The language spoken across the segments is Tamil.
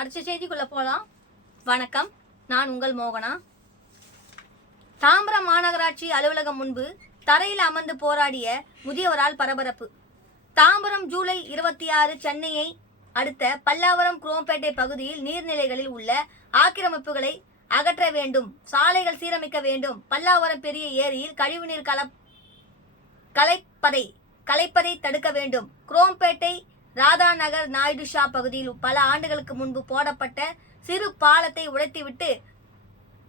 அடுத்த செய்திக்குள்ள போலாம். வணக்கம், நான் உங்கள் மோகனா. தாம்பரம் மாநகராட்சி அலுவலகம் முன்பு தரையில் அமர்ந்து போராடிய முதியவரால் பரபரப்பு. தாம்பரம் ஜூலை 26 சென்னையை அடுத்த பல்லாவரம் குரோம்பேட்டை பகுதியில் நீர்நிலைகளில் உள்ள ஆக்கிரமிப்புகளை அகற்ற வேண்டும், சாலைகள் சீரமைக்க வேண்டும், பல்லாவரம் பெரிய ஏரியில் கழிவுநீர் கலைப்பதை தடுக்க வேண்டும், குரோம்பேட்டை ராதாநகர் நாயுடு ஷா பகுதியில் பல ஆண்டுகளுக்கு முன்பு போடப்பட்ட சிறு பாலத்தை உடைத்துவிட்டு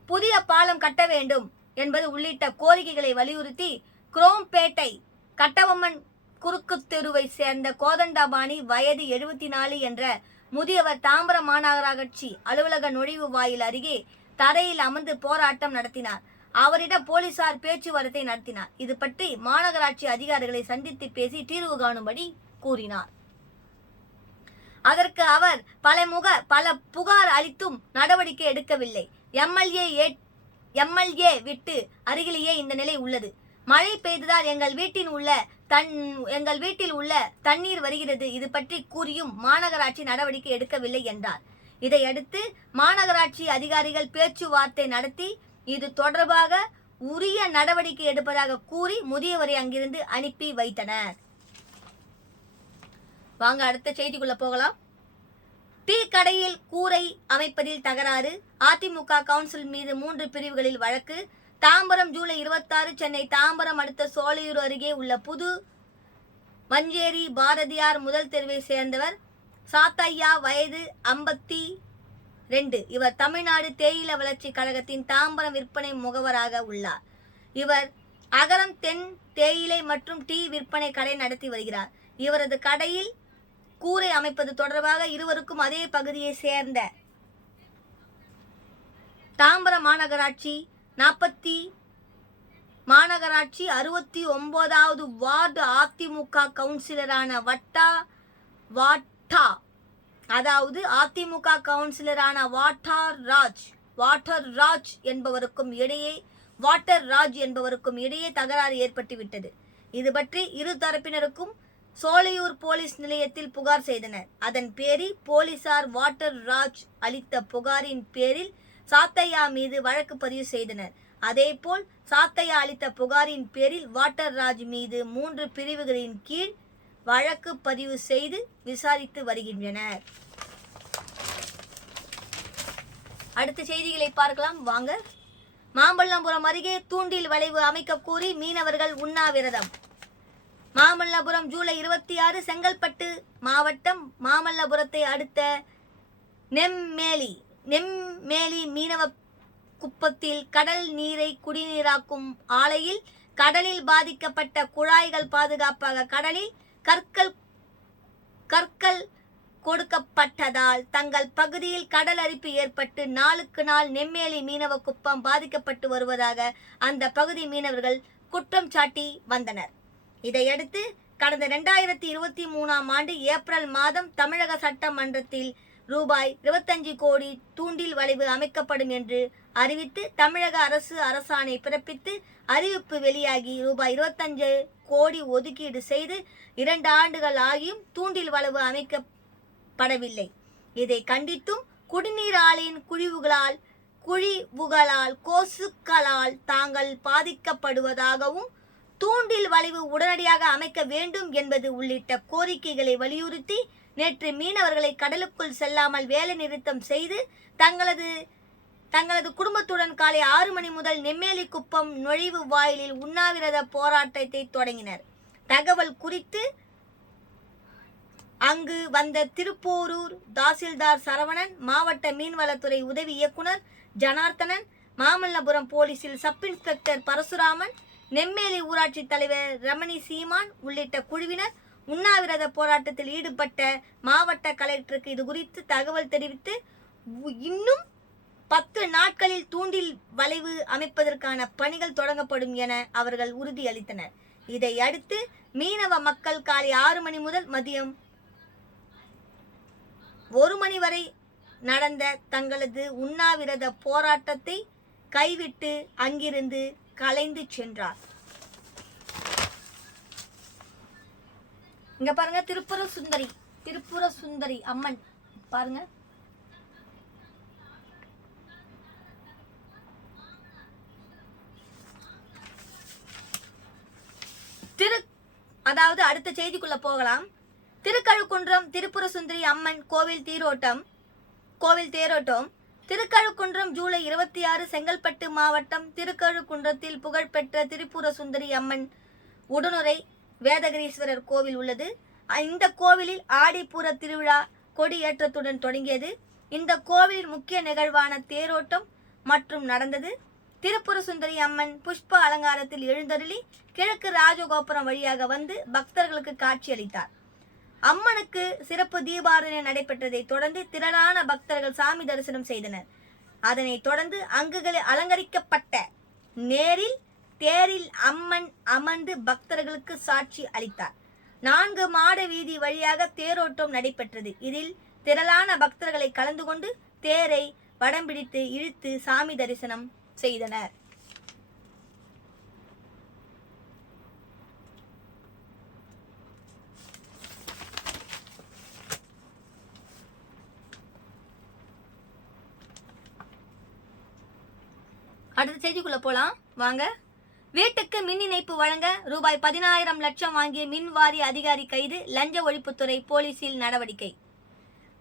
புதிய பாலம் கட்ட வேண்டும் என்பது உள்ளிட்ட கோரிக்கைகளை வலியுறுத்தி குரோம்பேட்டை கட்டபொம்மன் குறுக்கு தெருவை சேர்ந்த கோதண்டாபாணி வயது 74 என்ற முதியவர் தாம்பரம் மாநகராட்சி அலுவலக நுழைவு வாயில் அருகே தரையில் அமர்ந்து போராட்டம் நடத்தினார். அவரிடம் போலீசார் பேச்சுவார்த்தை நடத்தினார். இது பற்றி மாநகராட்சி அதிகாரிகளை சந்தித்து பேசி தீர்வு காணும்படி கூறினார். அதற்கு அவர் பல புகார் அளித்தும் நடவடிக்கை எடுக்கவில்லை. எம்எல்ஏ விட்டு அருகிலேயே இந்த நிலை உள்ளது. மழை பெய்ததால் எங்கள் வீட்டில் உள்ள தண்ணீர் வருகிறது. இது பற்றி கூறியும் மாநகராட்சி நடவடிக்கை எடுக்கவில்லை என்றார். இதையடுத்து மாநகராட்சி அதிகாரிகள் பேச்சுவார்த்தை நடத்தி இது தொடர்பாக உரிய நடவடிக்கை எடுப்பதாக கூறி முதியவரை அங்கிருந்து அனுப்பி வைத்தனர். வாங்க அடுத்த செய்திக்குள்ள போகலாம். டீ கடையில் கூரை அமைப்பதில் தகராறு, அதிமுக கவுன்சில் மீது 3 பிரிவுகளில் வழக்கு. தாம்பரம் ஜூலை 26 சென்னை தாம்பரம் அடுத்த சோலையூர் அருகே உள்ள புது மஞ்சேரி பாரதியார் முதல் தெருவை சேர்ந்தவர் சாத்தையா, வயது 52. இவர் தமிழ்நாடு தேயில வளர்ச்சி கழகத்தின் தாம்பரம் விற்பனை முகவராக உள்ளார். இவர் அகரம் தென் தேயிலை மற்றும் டீ விற்பனை கடை நடத்தி வருகிறார். இவரது கடையில் கூரை அமைப்பது தொடர்பாக இருவருக்கும் அதே பகுதியை சேர்ந்த தாம்பரம் மாநகராட்சி 69வது வார்டு அதிமுக கவுன்சிலரான வாட்டர் ராஜ் என்பவருக்கும் இடையே தகராறு ஏற்பட்டுவிட்டது. இது பற்றி இரு தரப்பினருக்கும் சோலையூர் போலீஸ் நிலையத்தில் புகார் செய்தனர். அதன் பேரில் போலீசார் வாட்டர் ராஜ் அளித்த புகாரின் பேரில் சாத்தையா மீது வழக்கு பதிவு செய்தனர். அதேபோல் சாத்தையா அளித்த புகாரின் பேரில் வாட்டர் ராஜ் மீது 3 பிரிவுகளின் கீழ் வழக்கு பதிவு செய்து விசாரித்து வருகின்றனர். அடுத்த செய்திகளை பார்க்கலாம் வாங்க. மாமல்லபுரம் அருகே தூண்டில் வளைவு அமைக்க கோரி மீனவர்கள் உண்ணாவிரதம். மாமல்லபுரம் ஜூலை 26 செங்கல்பட்டு மாவட்டம் மாமல்லபுரத்தை அடுத்த நெம்மேலி மீனவ குப்பத்தில் கடல் நீரை குடிநீராக்கும் ஆலையில் கடலில் பாதிக்கப்பட்ட குழாய்கள் பாதுகாப்பாக கடலில் கற்கள் கொடுக்கப்பட்டதால் தங்கள் பகுதியில் கடல் அரிப்பு ஏற்பட்டு நாளுக்கு நாள் நெம்மேலி மீனவ குப்பம் பாதிக்கப்பட்டு வருவதாக அந்த பகுதி மீனவர்கள் குற்றம் சாட்டி வந்தனர். இதையடுத்து கடந்த 2023ஆம் ஆண்டு ஏப்ரல் மாதம் தமிழக சட்டமன்றத்தில் ரூபாய் 25 கோடி தூண்டில் வளைவு அமைக்கப்படும் என்று அறிவித்து தமிழக அரசு அரசாணை பிறப்பித்து அறிவிப்பு வெளியாகி ரூபாய் 25 கோடி ஒதுக்கீடு செய்து 2 ஆண்டுகள் ஆகியும் தூண்டில் வளைவு அமைக்கப்படவில்லை. இதை கண்டித்தும் குடிநீர் ஆலையின் குழிவுகளால் கொசுக்களால் தாங்கள் பாதிக்கப்படுவதாகவும் தூண்டில் வளைவு உடனடியாக அமைக்க வேண்டும் என்பது உள்ளிட்ட கோரிக்கைகளை வலியுறுத்தி நேற்று மீனவர்களை கடலுக்குள் செல்லாமல் வேலை நிறுத்தம் செய்து தங்களது குடும்பத்துடன் காலை 6 மணி முதல் நெம்மேலி குப்பம் நுழைவு வாயிலில் உண்ணாவிரத போராட்டத்தை தொடங்கினர். தகவல் குறித்து அங்கு வந்த திருப்போரூர் தாசில்தார் சரவணன், மாவட்ட மீன்வளத்துறை உதவி இயக்குனர் ஜனார்த்தனன், மாமல்லபுரம் போலீசில் சப் இன்ஸ்பெக்டர் பரசுராமன், நெம்மேலி ஊராட்சி தலைவர் ரமணி சீமான் உள்ளிட்ட குழுவினர் உண்ணாவிரத போராட்டத்தில் ஈடுபட்ட மாவட்ட கலெக்டருக்கு இது குறித்து தகவல் தெரிவித்து இன்னும் 10 நாட்களில் தூண்டில் வளைவு அமைப்பதற்கான பணிகள் தொடங்கப்படும் என அவர்கள் உறுதியளித்தனர். இதையடுத்து மீனவ மக்கள் காலை 6 மணி முதல் மதியம் 1 மணி வரை நடந்த தங்களது உண்ணாவிரத போராட்டத்தை கைவிட்டு அங்கிருந்து கலைந்து சென்றார். இங்க பாருங்க, திருப்புர சுந்தரி அம்மன் பாருங்க. அதாவது அடுத்த செய்திக்குள்ள போகலாம். திருக்கழுக்குன்றம் திரிபுர சுந்தரி அம்மன் கோவில் தேரோட்டம். திருக்கழுக்குன்றம் ஜூலை 26 செங்கல்பட்டு மாவட்டம் திருக்கழுக்குன்றத்தில் புகழ்பெற்ற திரிபுர சுந்தரி அம்மன் உடனுரை வேதகிரீஸ்வரர் கோவில் உள்ளது. இந்த கோவிலில் ஆடிப்பூர திருவிழா கொடியேற்றத்துடன் தொடங்கியது. இந்த கோவிலின் முக்கிய நிகழ்வான தேரோட்டம் மற்றும் நடந்தது. திரிபுர சுந்தரி அம்மன் புஷ்ப அலங்காரத்தில் எழுந்தருளி கிழக்கு ராஜகோபுரம் வழியாக வந்து பக்தர்களுக்கு காட்சியளித்தார். அம்மனுக்கு சிறப்பு தீபாராதனை நடைபெற்றதை தொடர்ந்து திரளான பக்தர்கள் சாமி தரிசனம் செய்தனர். அதனைத் தொடர்ந்து அங்குகளில் அலங்கரிக்கப்பட்ட தேரில் அம்மன் அமர்ந்து பக்தர்களுக்கு சாட்சி அளித்தார். 4 மாட வீதி வழியாக தேரோட்டம் நடைபெற்றது. இதில் திரளான பக்தர்களை கலந்து கொண்டு தேரை வடம் பிடித்து இழுத்து சாமி தரிசனம் செய்தனர். அடுத்த செய்திக்குள்ள போலாம் வாங்க. வீட்டுக்கு மின் இணைப்பு வழங்க ரூபாய் 16,000 லட்சம் வாங்கிய மின் வாரிய அதிகாரி கைது. லஞ்ச ஒழிப்புத்துறை போலீசில் நடவடிக்கை.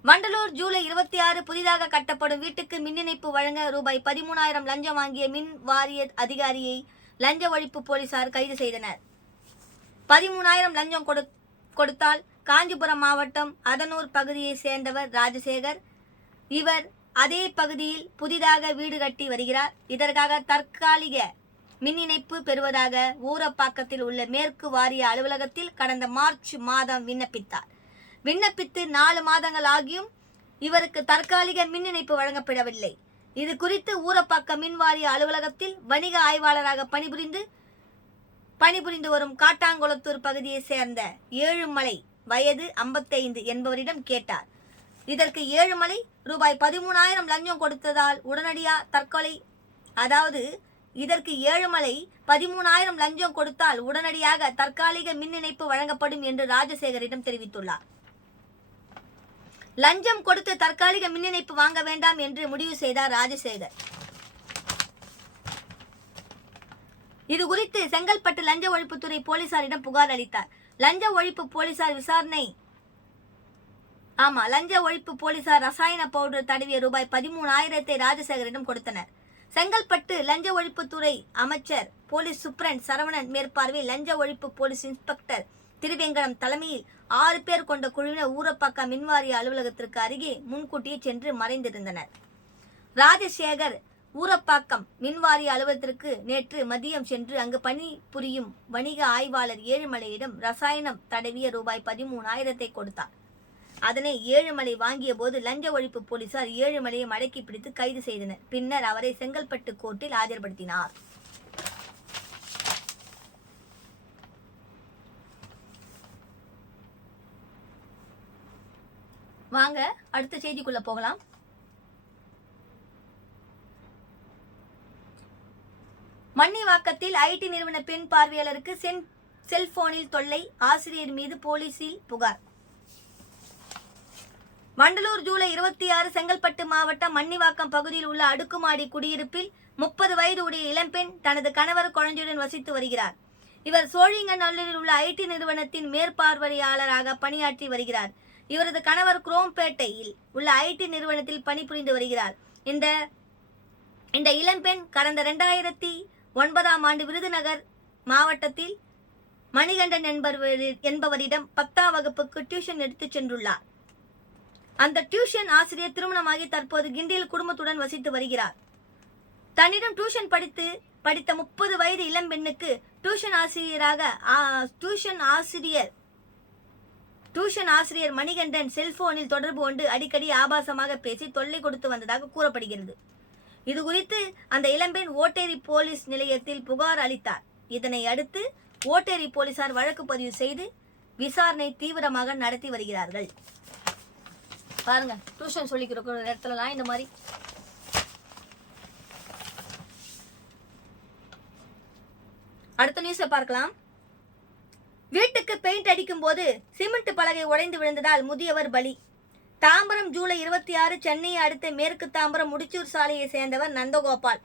வண்டலூர் ஜூலை 26 புதிதாக கட்டப்படும் வீட்டுக்கு மின் இணைப்பு வழங்க ரூபாய் 13,000 லஞ்சம் வாங்கிய மின் வாரிய அதிகாரியை லஞ்ச ஒழிப்பு போலீசார் கைது செய்தனர். 13,000 லஞ்சம் கொடுத்தால் காஞ்சிபுரம் மாவட்டம் அதனூர் பகுதியை சேர்ந்தவர் ராஜசேகர். இவர் அதே பகுதியில் புதிதாக வீடு கட்டி வருகிறார். இதற்காக தற்காலிக மின் இணைப்பு பெறுவதாக ஊரப்பாக்கத்தில் உள்ள மேற்கு வாரிய அலுவலகத்தில் கடந்த மார்ச் மாதம் விண்ணப்பித்து 4 மாதங்கள் ஆகியும் இவருக்கு தற்காலிக மின் இணைப்பு வழங்கப்படவில்லை. இது குறித்து ஊரப்பாக்கம் மின் வாரிய அலுவலகத்தில் வணிக ஆய்வாளராக பணிபுரிந்து வரும் காட்டாங்குளத்தூர் பகுதியை சேர்ந்த ஏழுமலை வயது 55 என்பவரிடம் கேட்டார். இதற்கு ஏழுமலை ரூபாய் 13,000 லஞ்சம் கொடுத்ததால் உடனடியாக தற்கொலை இதற்கு ஏழுமலை 13,000 லஞ்சம் கொடுத்தால் உடனடியாக தற்காலிக மின் இணைப்பு வழங்கப்படும் என்று ராஜசேகரிடம் தெரிவித்துள்ளார். லஞ்சம் கொடுத்து தற்காலிக மின் இணைப்பு வாங்க வேண்டாம் என்று முடிவு செய்தார் ராஜசேகர். இது குறித்து செங்கல்பட்டு லஞ்ச ஒழிப்புத்துறை போலீசாரிடம் புகார் அளித்தார். லஞ்ச ஒழிப்பு போலீசார் ரசாயன பவுடர் தடவிய ரூபாய் 13,000 ராஜசேகரிடம் கொடுத்தனர். செங்கல்பட்டு லஞ்ச ஒழிப்புத்துறை அமைச்சர் போலீஸ் சூப்பரண்ட் சரவணன் மேற்பார்வையில் லஞ்ச ஒழிப்பு போலீஸ் இன்ஸ்பெக்டர் திருவேங்கடம் தலைமையில் 6 பேர் கொண்ட குழுவினர் ஊரப்பாக்கம் மின்வாரிய அலுவலகத்திற்கு அருகே முன்கூட்டியே சென்று மறைந்திருந்தனர். ராஜசேகர் ஊரப்பாக்கம் மின்வாரிய அலுவலகத்திற்கு நேற்று மதியம் சென்று அங்கு பணிபுரியும் வணிக ஆய்வாளர் ஏழுமலையிடம் ரசாயனம் தடவிய ரூபாய் 13,000 கொடுத்தார். அதனை ஏழுமலை வாங்கிய போது லஞ்ச ஒழிப்பு போலீசார் ஏழுமலையை மடக்கி பிடித்து கைது செய்தனர். பின்னர் அவரை செங்கல்பட்டு கோர்ட்டில் ஆஜர்படுத்தினார். வாங்க அடுத்த செய்திக்குள்ள போகலாம். மன்னிவாக்கத்தில் ஐடி நிறுவன பெண் பார்வையாளருக்கு செல்போனில் தொல்லை, ஆசிரியர் மீது போலீசில் புகார். வண்டலூர் ஜூலை 26 செங்கல்பட்டு மாவட்டம் மன்னிவாக்கம் பகுதியில் உள்ள அடுக்குமாடி குடியிருப்பில் 30 வயது உடைய இளம்பெண் தனது கணவர் குழந்தையுடன் வசித்து வருகிறார். இவர் சோழிங்கநல்லூரில் உள்ள ஐடி நிறுவனத்தின் மேற்பார்வையாளராக பணியாற்றி வருகிறார். இவரது கணவர் குரோம்பேட்டையில் உள்ள ஐடி நிறுவனத்தில் பணிபுரிந்து வருகிறார். இந்த இளம்பெண் கடந்த 2009 ஆண்டு விருதுநகர் மாவட்டத்தில் மணிகண்டன் என்பவரிடம் 10ஆம் வகுப்புக்கு டியூஷன் எடுத்துச் சென்றுள்ளார். அந்த டியூஷன் ஆசிரியர் திருமணமாகி தற்போது கிண்டியில் குடும்பத்துடன் வசித்து வருகிறார். தன்னிடம் டியூஷன் படித்த 30 வயது இளம்பெண்ணுக்கு டியூஷன் ஆசிரியர் மணிகண்டன் செல்போனில் தொடர்பு கொண்டு அடிக்கடி ஆபாசமாக பேசி தொல்லை கொடுத்து வந்ததாக கூறப்படுகிறது. இது குறித்து அந்த இளம்பெண் ஓட்டேரி போலீஸ் நிலையத்தில் புகார் அளித்தார். இதனை அடுத்து ஓட்டேரி போலீசார் வழக்கு பதிவு செய்து விசாரணை தீவிரமாக நடத்தி வருகிறார்கள். பாருங்க, டியூஷன் சொல்லிக்கிற இடத்துலலாம் இந்த மாதிரி அடுத்த நியூஸை பார்க்கலாம். வீட்டுக்கு பெயிண்ட் அடிக்கும் போது சிமெண்ட் பலகை உடைந்து விழுந்ததால் முதியவர் பலி. தாம்பரம் ஜூலை 26 சென்னையை அடுத்த மேற்கு தாம்பரம் முடிச்சூர் சாலையை சேர்ந்தவர் நந்தகோபால்.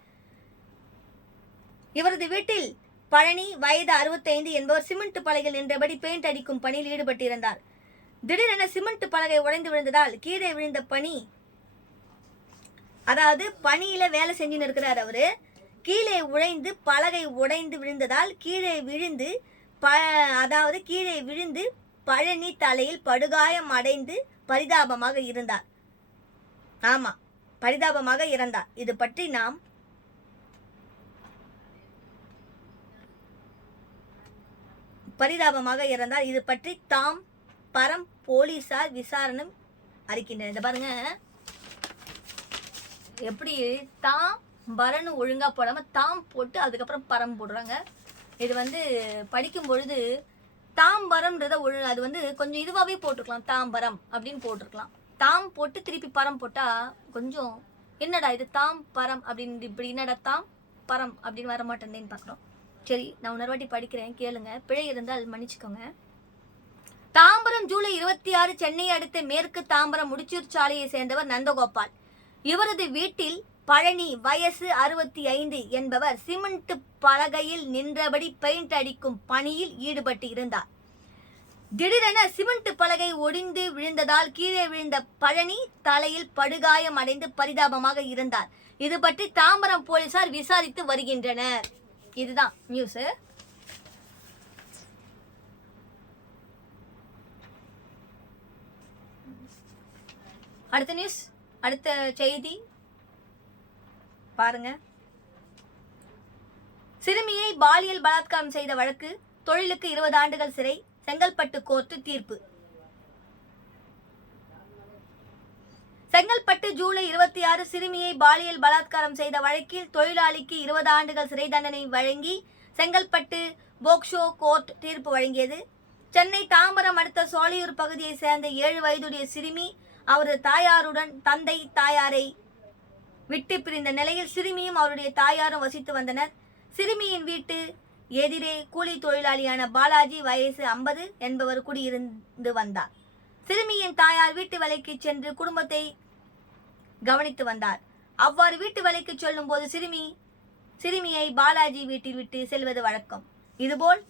இவரது வீட்டில் பழனி வயது 65 என்பவர் சிமெண்ட் பலகையில் நின்றபடி பெயிண்ட் அடிக்கும் பணியில் ஈடுபட்டிருந்தார். திடீரென சிமெண்ட் பலகை உடைந்து விழுந்ததால் கீழே விழுந்த பனி, அதாவது பனியில வேலை செஞ்சுன்னு இருக்கிறார் அவரு. கீழே உழைந்து பலகை உடைந்து விழுந்ததால் கீழே விழுந்து பழனி தலையில் படுகாயம் அடைந்து பரிதாபமாக இருந்தார். ஆமா, பரிதாபமாக இறந்தார். இது பற்றி நாம் இது பற்றி தாம்பரம் போலீசார் விசாரணை அறிக்கின்றனர். இந்த பாருங்க, எப்படி தாம்பரம்னு ஒழுங்கா போடாம தாம் போட்டு அதுக்கப்புறம் பரம் போடுறாங்க. இது படிக்கும் பொழுது தாம்பரம்ன்றத அது கொஞ்சம் இதுவாகவே போட்டுருக்கலாம், தாம்பரம் அப்படின்னு போட்டிருக்கலாம். தாம் போட்டு திருப்பி பரம் போட்டா கொஞ்சம் என்னடா இது தாம்பரம் அப்படின்னு, இப்படி என்னடா தாம் பரம் அப்படின்னு வர மாட்டேன்னு பார்க்குறோம். சரி, நான் இன்னொரு வாட்டி படிக்கிறேன், கேளுங்க. பிழை இருந்தால் மன்னிச்சுக்கோங்க. தாம்பரம் ஜூலை 26 சென்னை அடுத்த மேற்கு தாம்பரம் முடிச்சூர் சாலையை சேர்ந்தவர் நந்தகோபால். இவரது வீட்டில் பழனி வயசு 65 என்பவர் சிமெண்ட் பலகையில் நின்றபடி பெயிண்ட் அடிக்கும் பணியில் ஈடுபட்டு இருந்தார். திடீரென சிமெண்ட் பலகை ஒடிந்து விழுந்ததால் கீழே விழுந்த பழனி தலையில் படுகாயம் அடைந்து பரிதாபமாக இருந்தார். இது பற்றி தாம்பரம் போலீசார் விசாரித்து வருகின்றனர். இதுதான் நியூஸ். அடுத்த செய்தி பாருங்க. சிறுமியை பாலியல் பலாத்காரம் செய்த வழக்கு, தொழிலுக்கு 20 ஆண்டுகள் சிறை, செங்கல்பட்டு கோர்ட்டு தீர்ப்பு. செங்கல்பட்டு ஜூலை 26 சிறுமியை பாலியல் பலாத்காரம் செய்த வழக்கில் தொழிலாளிக்கு 20 ஆண்டுகள் சிறை தண்டனை வழங்கி செங்கல்பட்டு போக்சோ கோர்ட் தீர்ப்பு வழங்கியது. சென்னை தாம்பரம் அடுத்த சோலையூர் பகுதியை சேர்ந்த 7 வயதுடைய சிறுமி அவரது தாயாருடன் தந்தை தாயாரை விட்டு பிரிந்த நிலையில் சிறுமியும் அவருடைய தாயாரும் வசித்து வந்தனர். சிறுமியின் வீட்டு எதிரே கூலி தொழிலாளியான பாலாஜி வயசு 50 என்பவர் குடியிருந்து வந்தார். சிறுமியின் தாயார் வீட்டு வேலைக்கு சென்று குடும்பத்தை கவனித்து வந்தார். அவ்வாறு வீட்டு வேலைக்கு செல்லும் போது சிறுமியை பாலாஜி வீட்டில் விட்டு செல்வது வழக்கம். இதுபோல்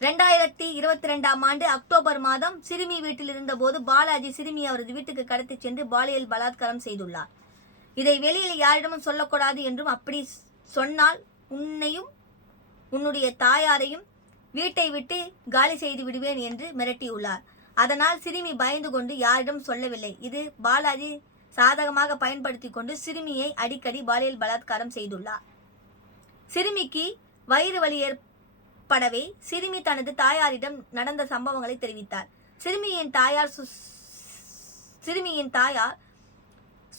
2022 ஆண்டு அக்டோபர் மாதம் சிறுமி வீட்டில் இருந்த போது பாலாஜி சிறுமி அவரது வீட்டுக்கு கடத்தி சென்று பாலியல் பலாத்காரம் செய்துள்ளார். இதை வெளியில் யாரிடமும் சொல்லக்கூடாது என்றும், அப்படி சொன்னால் உன்னையும் உன்னுடைய தாயாரையும் வீட்டை விட்டு காலி செய்து விடுவேன் என்று மிரட்டியுள்ளார். அதனால் சிறுமி பயந்து கொண்டு யாரிடம் சொல்லவில்லை. இது பாலாஜி சாதகமாக பயன்படுத்தி கொண்டு சிறுமியை அடிக்கடி பாலியல் பலாத்காரம் செய்துள்ளார். சிறுமிக்கு வயிறு வலி ஏற்படவே சிறுமி தனது தாயாரிடம் நடந்த சம்பவங்களை தெரிவித்தார். சிறுமியின் தாயார்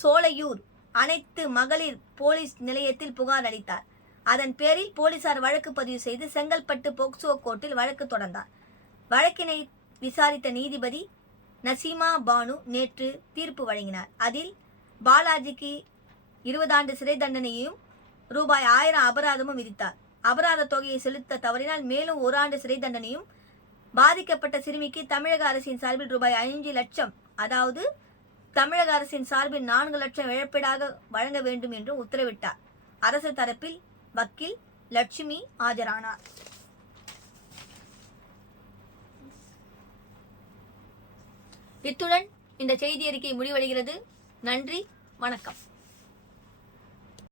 சோலையூர் அனைத்து மகளிர் போலீஸ் நிலையத்தில் புகார் அளித்தார். அதன் பேரில் போலீசார் வழக்கு பதிவு செய்து செங்கல்பட்டு போக்சோ கோர்ட்டில் வழக்கு தொடர்ந்தார். வழக்கினை விசாரித்த நீதிபதி நசீமா பானு நேற்று தீர்ப்பு வழங்கினார். அதில் பாலாஜிக்கு 20 ஆண்டு சிறை தண்டனையையும் ரூபாய் 1000 அபராதமும் விதித்தார். அபராத தொகையை செலுத்த தவறினால் மேலும் 1 ஆண்டு சிறை தண்டனையும், பாதிக்கப்பட்ட சிறுமிக்கு தமிழக அரசின் சார்பில் ரூபாய் 5 லட்சம், அதாவது தமிழக அரசின் சார்பில் 4 லட்சம் இழப்பீடாக வழங்க வேண்டும் என்றும் உத்தரவிட்டார். அரசு தரப்பில் வக்கீல் லட்சுமி ஆஜரானார். இத்துடன் இந்த செய்தி அறிக்கை முடிவடைகிறது. நன்றி, வணக்கம்.